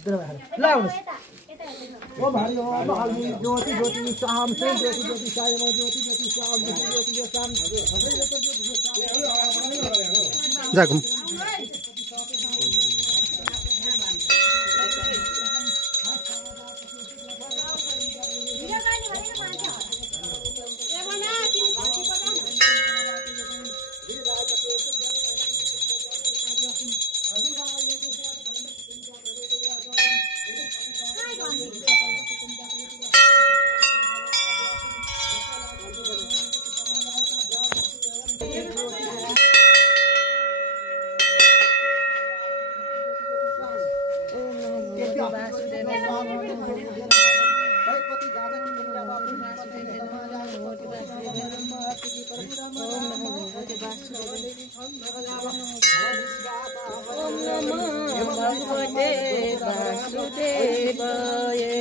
लाउनुस् ओ भाइ ओ महालमी ज्योति ज्योति साम सेन ज्योति ज्योति सायमा ज्योति ज्योति साम ज्योति ज्योति साम जागम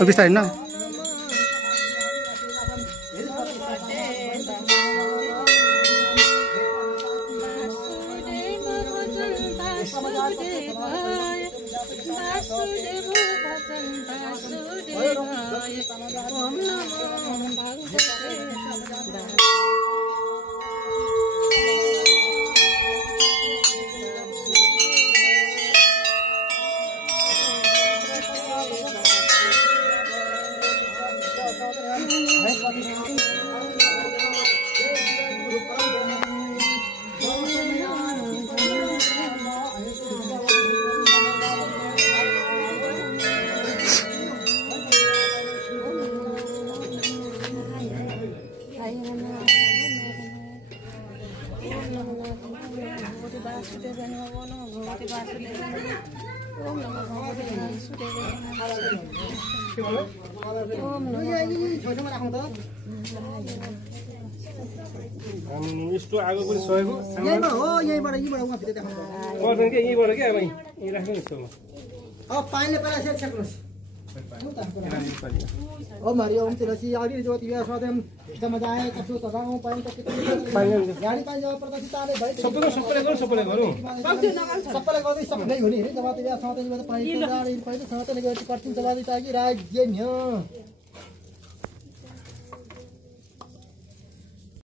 बिस्तारै न यस्तो आगो पनि सहेको यहीँबाट हो यहीँबाट उहाँ भित्र देखाउनु पर्दैन के यहीँबाट के अब यहीँ राख्नु नि यस्तोमा अब पानीले पहिला सेक्नुहोस् ओ मारियो ओम तुलसी आदि ज्योति स्वादम इष्टम जाए तसु तदाउ पाइन तक यानी पाइन जब प्रदर्शिताले भइ सबैले गरौँ सबैले गर्दै सक्दै हुने हैन जब त्यो साथै पाइन जाने पाइन साथै गएर पर्छिन जब ताकि राज्य न्य